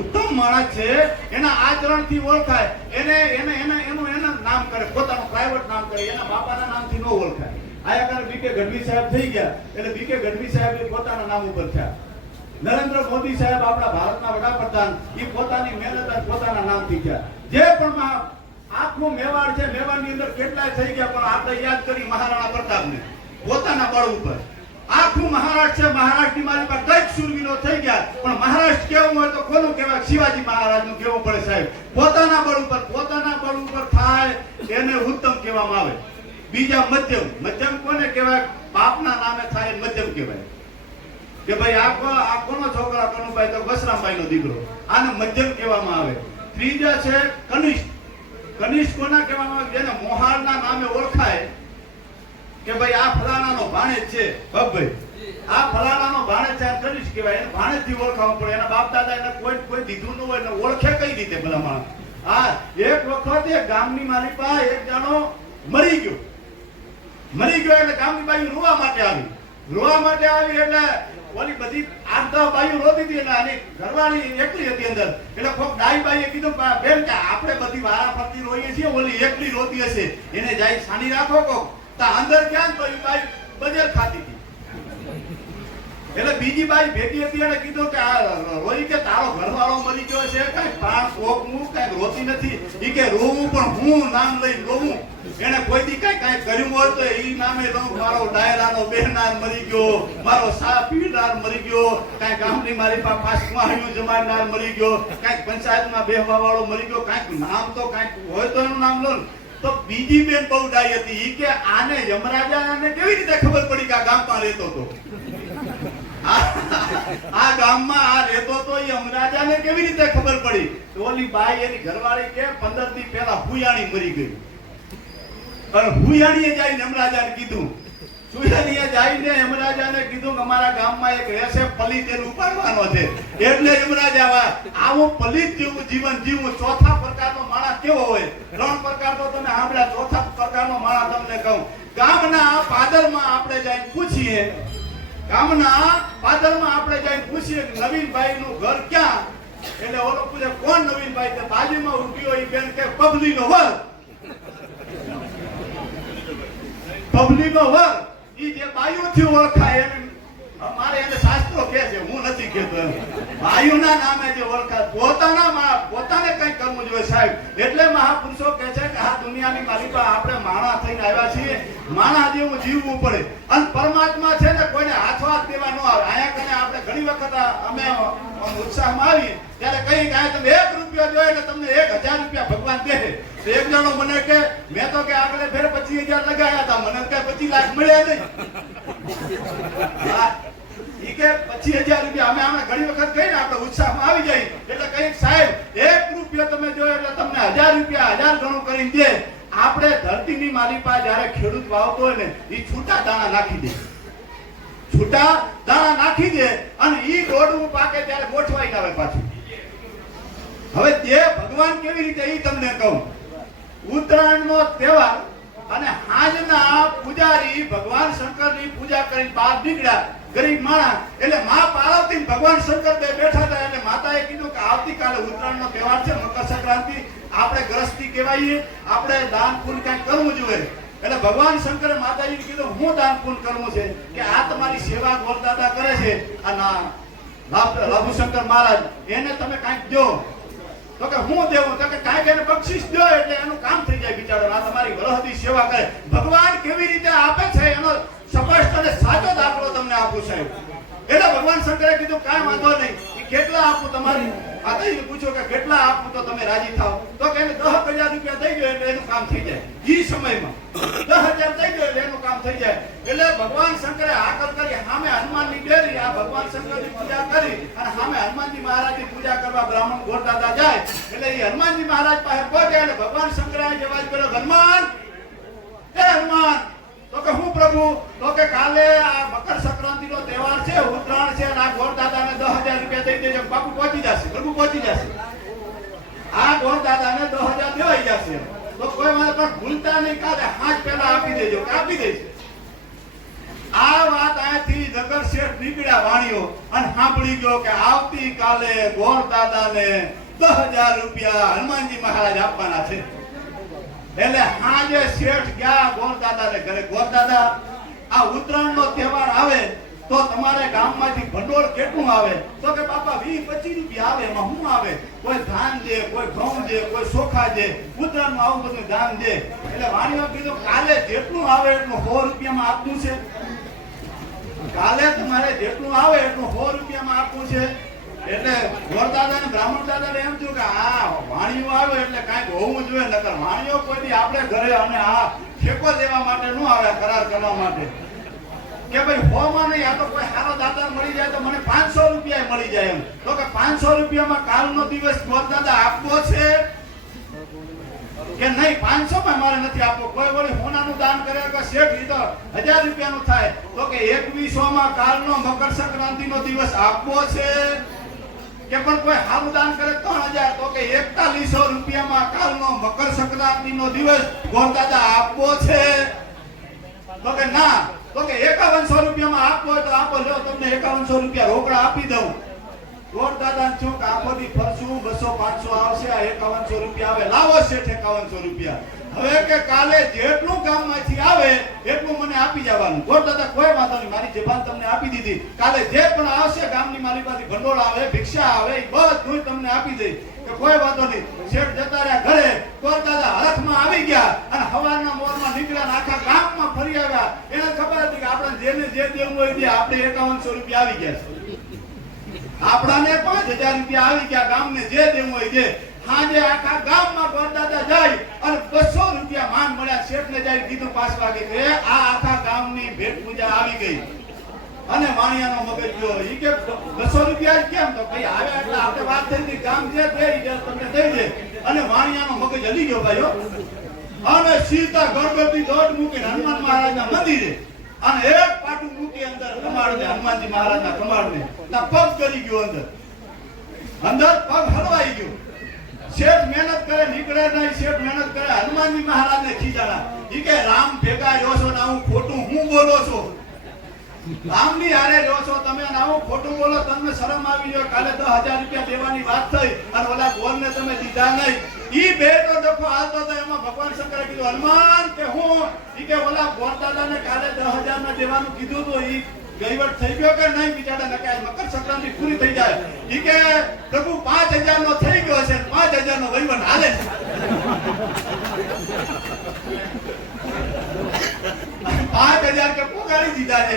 ઉત્તમ માણસ છે, એના આચરણથી ઓળખાય. એને એને એને, એનું, એના નામ કરે, પોતાનું પ્રાઇવેટ નામ કરે, એના બાપાના નામથી ન ઓળખાય. આયા કારણે બીકે ગઢવી સાહેબ થઈ ગયા, એટલે બીકે ગઢવી સાહેબ પોતાના નામ ઉપર થયા. નરેન્દ્ર મોદી સાહેબ આપણા ભારતના વડાપ્રધાન એ પોતાની મહેનત પોતાના નામથી થયા. જે પણ આખું મેવાડ છે, મેવાડની અંદર કેટલાય થઈ ગયા, પણ આપણે યાદ કરી મહારાણા પ્રતાપને, પોતાના બળ ઉપર. આખું મહારાષ્ટ્ર છે મહારાષ્ટ્રની મારી પાસે કંઈક શૂરવીરો થઈ ગયા. પણ મહારાષ્ટ્ર કેવું હોય તો કોનું કહેવાય? શિવાજી મહારાજનું કેવું પડે સાહેબ. પોતાના બળ ઉપર, પોતાના બળ ઉપર થાય એને ઉત્તમ કહેવામાં આવે. બીજા મધ્યમ. મધ્યમ કોને કહેવાય? બાપના નામે થાય મધ્યમ કહેવાય. કે ભાઈ આ આ કોનો છોકરા કનુભાઈ તો બસરામભાઈ નો દીકરો. આને મધ્યમ કહેવામાં આવે. ત્રીજા છે કનિષ્ઠ. કનિષ્ઠ કોના કહેવામાં આવે? જેને મોહાળના નામે ઓળખાય. કે ભાઈ આ ફલાણાનો ભાણેજ છે. ભગભાઈ આ ફલાણાનો ભાણેચાર કરીશ કહેવાય. એને ભાણેજથી ઓળખાવું પડે. એના બાપ દાદા એને કોઈ કોઈ દીધું ન હોય એને ઓળખે કઈ રીતે ભલા માણસ હા એક વખત એ ગામની માલિકા એક જણો મરી ગયો. મરી ગયો એટલે ગામની બાઈ રોવા માટે આવી. રોવા માટે આવી એટલે ઓલી બધી આઠ બાઈઓ રોતી હતી એટલે આની ઘરવાળી એકલી હતી અંદર. એટલે કોક ડાઈ બાઈએ કીધું બેન, કે આપણે બધી વારા ફરતી રોઈએ છીએ, ઓલી એકલી રોતી હશે. એને જાય છાની રાખો કોક. તો અંદર ક્યાં તો બાઈ? બજેર ખાતી હતી. એટલે બીજી બાઈ ભેગી હતી અને કીધું કે આ રોઈ કે તારો ઘરવાળો મરી ગયો છે, કઈ પ્રાણ કોકનું કઈ રોતી નથી. ઈ કે રોવું પણ હું નામ લઈ રોવું. એને કોઈ દી કઈ કઈ કર્યું હોય તો ઈ નામે લઉં મારો ડાયરાનો બેહનાર મરી ગયો, મારો સા પીડાર મરી ગયો, કઈ ગામની મારી પાસે કુંવારિયું જમાડનાર મરી ગયો, કંઈક પંચાયતમાં બેહવા વાળો મરી ગયો, કંઈક નામ તો કંઈક હોય તો એનું નામ લો તો બીજી બેન બહુ ડાઈ હતી, ઈ કે આને યમરાજાને કેવી રીતે ખબર પડી કે આ ગામમાં રહેતો હતો આ આ ગામમાં આ રહેતો તો એ અમરાજાને કેવી રીતે ખબર પડી? તો ઓલી બાઈ એની ઘરવાળી કે 15 દી પહેલા હુયાણી મરી ગઈ. અને હુયાણીએ જઈને અમરાજાને કીધું સુયાણીએ જઈને અમરાજાને કીધું કે અમારા ગામમાં એક રહેશે પલિત એને ઉપાડવાનો છે. એટલે યમરાજા આવું પલિત જેવું જીવન જીવું, ચોથા પ્રકારનો માણસ કેવો હોય? ત્રણ પ્રકાર તો તમે સાંભળ્યા, ચોથા પ્રકારનો માણસ તમને કહું. ગામના પાદરમાં આપણે જઈને પૂછીએ, ગામના પાદરમાં આપણે જઈને પૂછીએ નવીનભાઈ નું ઘર ક્યાં? એટલે ઓલો પૂછે, કોણ નવીનભાઈ તો બાજુમાં ઊભી હોય બેન કે પબલી નો વર. પબલી નો વર, ઈ જે બાયુથી ઓળખાય એમ, મારે એને શાસ્ત્રો કહે છે, હું નથી એમ. બાયુના નામે જે ઓળખાય, પોતાના પોતાને કઈ કરવું જોઈએ સાહેબ. એટલે મહાપુરુષો કહે છે કે આ દુનિયાની માલિકા આપણે માણા થઈને આવ્યા છીએ. માણા જેવું જીવવું પડે અને પરમાત્મા છે ને કોઈને હાથો હાથ દેવા ન આવે. આયા કને આપણે ઘણી વખત અમે ઉત્સાહમાં આવી ત્યારે કઈ કાંઈ તમે એક રૂપિયો જોઈએ એટલે તમને એક હજાર રૂપિયા ભગવાન દે તો એક જણો મને કે મેં તો કે આગળ ફેર પચીસ હજાર લગાવ્યા હતા. મને કઈ પચીસ લાખ મળ્યા નહીં. કે પચીસ હજાર રૂપિયા. અમે આમે ઘણી વખત કહીને આપણે ઉત્સાહમાં આવી જઈએ. એટલે કઈ સાહેબ, એક રૂપિયો તમે જોયો એટલે તમને હજાર રૂપિયા, હજાર ગણું કરીને દે. આપણે ધરતીની માલિકા જ્યારે ખેડૂત વાવતો હોય ને એ છૂટા દાણા નાખી દે. છૂટા દાણા નાખી દે અને એ દોડવું પાકે ત્યારે ગોઠવાઈ આવે પાછું. હવે તે ભગવાન કેવી રીતે એ તમને કહું? ઉત્તરાયણનો તહેવાર અને હાજના પૂજારી ભગવાન શંકરની પૂજા કરી બહાર નીકળ્યા, ગરીબ માણસ, એટલે મા પાર્વતી ભગવાન શંકર બે બેઠા હતા, એટલે માતાએ કીધું કે આવતીકાલે ઉત્તરાયણનો તહેવાર છે મકર સંક્રાંતિ આપણે ગ્રસ્તી કહેવાઈએ, આપણે દાન પુણ્ય કાંઈક કરવું જોઈએ એટલે ભગવાન શંકરે માતાજીને કીધું, હું દાન પુણ્ય કરવું છે કે આ તમારી સેવા ગોરદાદા કરે છે. આ લાભ- લાભુશંકર મહારાજ, એને તમે કાંઈક દો. તો કે હું દેવું? તો કે કાંઈક એને બક્ષિસ દો એટલે એનું કામ થઈ જાય બિચારો આ તમારી ગ્રહથી સેવા કરે. ભગવાન કેવી રીતે આપે છે એનો સ્પષ્ટ અને સાચો દાખલો તમને આપું સાહેબ. એટલે ભગવાન શંકરે કીધું, કાંઈ વાંધો નહીં. કેટલા આપું તમારી? માતાજીને પૂછો કે કેટલા આપું તો તમે રાજી થાવ તો કે દસ હજાર રૂપિયા થઈ ગયો એટલે એનું કામ થઈ જાય. ઈ સમયમાં. દસ હજાર થઈ ગયો એટલે એનું કામ થઈ જાય. એટલે ભગવાન શંકરે હાકલ કરી સામે હનુમાનની ડેરી, આ ભગવાન શંકરની પૂજા કરી અને સામે હનુમાનજી મહારાજની પૂજા કરવા બ્રાહ્મણ ગોરદાદા જાય. એટલે એ હનુમાનજી મહારાજ પાસે પહોંચે અને ભગવાન શંકરે જવાજ કર્યો હનુમાન! હે હનુમાન! તો કે હું પ્રભુ? તો કે કાલે આ મકર સંક્રાંતિ નો તહેવાર છે, ઉત્તરાયણ છે આ ગોર દાદાને દસ હજાર રૂપિયા દઈ દેજો, બાપુ પહોંચી જશે પ્રભુ પહોંચી જશે. આ ગોર દાદાને દસ હજાર દેવાઈ જશે. તો કોઈ મને પણ ભૂલતા નહીં, કાલે હાથ પેલા આપી દેજો આપી દેજો. આ વાત અહીંયાથી નગર શેઠ નીકળ્યા વાણીઓ અને સાંભળી ગયો કે આવતી કાલે ગોર દાદાને દસ હજાર રૂપિયા હનુમાનજી મહારાજ આપવાના છે. એટલે હાજે શેઠ ગયા ગોર દાદાને ઘરે. ગોર દાદા આ ઉત્તરાયણ નો તહેવાર આવે તો તમારે ગામમાંથી ભંડોળ કેટલું આવે? તો કે બાપા, વીસ પચીસ રૂપિયા આવે, એમાં શું આવે? કોઈ ધાન દે, કોઈ ઘઉં દે, કોઈ ચોખા દે, ઉત્તરાયણમાં આવું બધું ધાન દે. એટલે વાણીઓ કીધું, કાલે જેટલું આવે એટલું સો રૂપિયામાં આપવું છે. કાલે તમારે જેટલું આવે એટલું સો રૂપિયામાં આપવું છે. એટલે ગોર દાદા ને બ્રાહ્મણ દાદાને એમ થયું કે, આ વાણીઓ આવે એટલે કાંઈક હોવું જોઈએ, નકર વાણીઓ કોઈ આપણે ઘરે અને આ ઠેકો દેવા માટે ન આવે, કરાર કરવા માટે. કે ભાઈ હોમાં નહીં, આ તો કોઈ સારા દાતા મળી જાય તો મને પાંચસો રૂપિયા મળી જાય એમ. તો કે પાંચસો રૂપિયામાં કાલનો દિવસ ગોર દાદા આપવો છે? કે નહીં પાંચસો માં મારે નથી આપવો. કોઈ વળી હોનાનું દાન કરે કે શેઠ ઈ તો હજાર રૂપિયાનું થાય. તો કે એકવીસો માં કાલનો મકર સંક્રાંતિ નો દિવસ આપવો છે? કે પણ કોઈ સારું દાન કરે ત્રણ હજાર. તો કે એકતાલીસો રૂપિયામાં કાલનો મકર સંક્રાંતિ નો દિવસ ગોરદાદા આપવો છે? તો કે ના. તો કે એકાવનસો રૂપિયામાં આપો તો આપો લો તમને એકાવનસો રૂપિયા રોકડા આપી દઉં. રોડ દાદા છું કે આખો દી ફરશું, બસો પાંચસો આવશે, આ એકાવનસો રૂપિયા આવે. લાવો છે એકાવનસો રૂપિયા. હવે કે કાલે જેટલું ગામમાંથી આવે, એટલું મને આપી જવાનું. ગોળ દાદા કોઈ વાંધો નહીં મારી જબાન તમને આપી દીધી. કાલે જે પણ આવશે ગામની મારી પાસે ભંડોળ આવે, ભિક્ષા આવે એ બધું તમને આપી દઈ. કે કોઈ વાંધો નહીં. શેઠ જતા રહ્યા ઘરે ગોળ દાદા હાથમાં આવી ગયા અને હવાના મોરમાં નીકળ્યા આખા ગામમાં ફરી આવ્યા. એને ખબર હતી કે આપણે જેને જે દેવું હોય તે આપણે એકાવનસો રૂપિયા આવી ગયા આપણાને પાંચ હજાર રૂપિયા આવી ગયા. ગામને જે દેવું હોય જે હાજે આખા ગામમાં ગોરદાદા જાય અને બસો રૂપિયા માન મળ્યા. શેઠને જાય કીધું, પાંચ વાગે. આ આખા ગામની ભેટ પૂજા આવી ગઈ. અને વાણિયાનો મગજ ગયો ઈ કે 200 રૂપિયા કેમ? તો ભાઈ આવે એટલે આપણે વાત થઈ હતી કામ જે થઈ જે તમને દઈ દે. અને વાણિયાનો મગજ હલી ગયો ભાઈઓ. અને સીતા ગણપતિ દોડ મૂકીને હનુમાન મહારાજના મંદિરે. અને એક પાટું મૂકી અંદર કમાડને હનુમાનજી મહારાજના કમાડને. ના પગ કરી ગયો અંદર. અંદર પગ હલવાઈ ગયો. શેઠ મહેનત કરે, નીકળે નહીં, શેઠ મહેનત કરે, હનુમાનજી મહારાજને ખીજાણા ઈ કે રામ ભેગા રહ્યો છો ને હું ખોટું હું બોલો છો? રામની હારે રહ્યો છો તમે આવું ખોટું બોલો, તમને શરમ આવી જો કાલે દસ હજાર રૂપિયા દેવાની વાત થઈ અને ઓલા ગોરને તમે દીધા નહીં. ઈ બે તો ડખો હાલતો તો એમાં ભગવાન શંકરે કીધું, હનુમાન, કે હું? ઈ કે, ઓલા ગોર દાદાને કાલે દસ હજારમાં દેવાનું કીધું તો, ઈ ગઈવટ થઈ ગયો કે નહીં? બિચારા નકાય, મકર સંક્રાંતિ પૂરી થઈ જાય. ઈ કે, પ્રભુ, પાંચ હજાર નો થઈ ગયો છે પાંચ હજાર નો વહીવટ હાલે છે. પાંચ હજાર કે પોગાડી દીધા છે.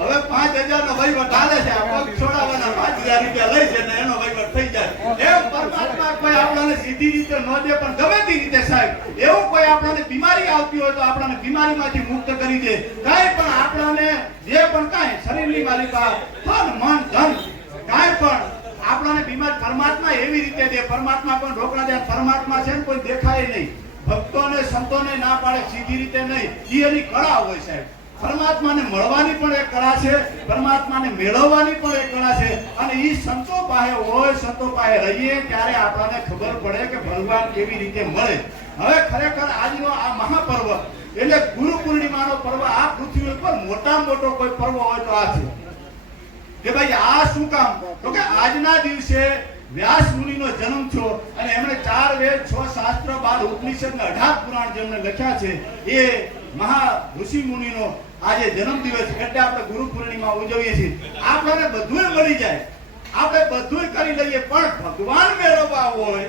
હવે પાંચ હજાર નો વહીવટ હાલે છે. પગ છોડાવવાના પાંચ હજાર રૂપિયા લઈ છે ને એનો વહીવટ થઈ જાય. એમ પરમાત્મા કોઈ આપણને સીધી રીતે ન દે, પણ ગમે તે રીતે સાહેબ, એવું કોઈ આપણને બીમારી આવતી હોય તો આપણને બીમારીમાંથી મુક્ત કરી દે. કાંઈ પણ આપણને જે પણ કાંઈ શરીરની માલિકા ધન મન, ધન, કાંઈ પણ આપણને બીમાર પરમાત્મા એવી રીતે દે. પરમાત્મા પણ રોકડા દે. પરમાત્મા છે ને કોઈ દેખાય નહીં. ભક્તોને, સંતોને ના પાડે સીધી રીતે નહીં. એ એની કળા હોય સાહેબ. પરમાત્માને મળવાની પણ એક કળા છે, પરમાત્માને મેળવવાની પણ એક કળા છે. અને એ સંતો પાસે હોય, સંતો પાસે રહીએ, ત્યારે આપણને ખબર પડે કે ભગવાન કેવી રીતે મળે. હવે ખરેખર આજનો આ મહાપર્વ, એટલે ગુરુ પૂર્ણિમાનો પર્વ આ પૃથ્વી ઉપર મોટામાં મોટો કોઈ પર્વ હોય તો આ છે. કે ભાઈ આ શું કામ? તો કે આજના દિવસે વ્યાસ મુનિનો જન્મ થયો અને એમણે ચાર વેદ, છ શાસ્ત્ર, બાર ઉપનિષદ ને અઢાર પુરાણ જેમણે લખ્યા છે, એ મહા ઋષિ મુનિનો આજે જન્મ દિવસ એટલે આપણે ગુરુ પૂર્ણિમા ઉજવીએ છીએ. આપણને બધુંય મળી જાય. આપણે બધુંય કરી લઈએ, પણ ભગવાન મેળવવા હોય,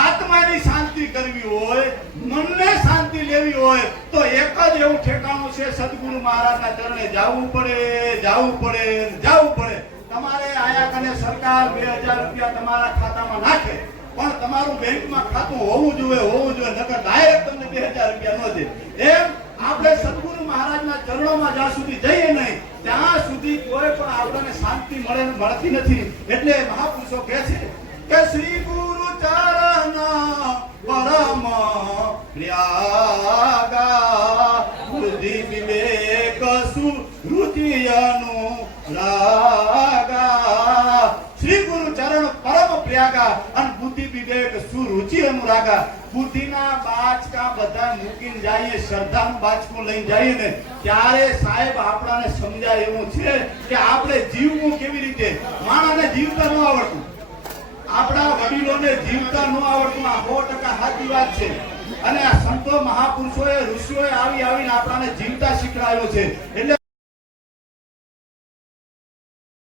આત્માની શાંતિ કરવી હોય, મનને શાંતિ લેવી હોય, તો એક જ એવું ઠેકાણું છે, સદગુરુ મહારાજના ચરણે જવું પડે, જાવું પડે, જવું પડે. તમારે આયાક અને સરકાર બે હજાર રૂપિયા તમારા ખાતામાં નાખે, પણ તમારું બેંકમાં ખાતું હોવું જોઈએ હોવું જોઈએ, નકર ડાયરેક્ટ તમને બે હજાર રૂપિયા ન દે. એમ આપણે સદગુરુ મહારાજના ચરણોમાં જ્યાં સુધી જઈએ નહીં, ત્યાં સુધી કોઈ પણ આપણને શાંતિ મળે, મળતી નથી. એટલે મહાપુરુષો કહે છે કે શ્રી ગુરુ ચરણ પરમ પ્રયાગા, બુદ્ધિ વિવેક સુરુચિ અનુરાગા ત્યાગા અને બુદ્ધિ વિવેક સુરુચિ અનુરાગા? બુદ્ધિના બાચકા બધા મૂકીને જઈએ, શ્રદ્ધાનું બાચકું લઈને જઈએ ને, ત્યારે સાહેબ આપણાને સમજાય એવું છે કે આપણે જીવવું કેવી રીતે? માણસને જીવતા ન આવડતું. આપણા વડીલોને જીવતા ન આવડતું. આ સો ટકા સાચી વાત છે. અને આ સંતો મહાપુરુષોએ, ઋષિઓએ આવી આવીને આપણાને જીવતા શીખવાડ્યો છે. એટલે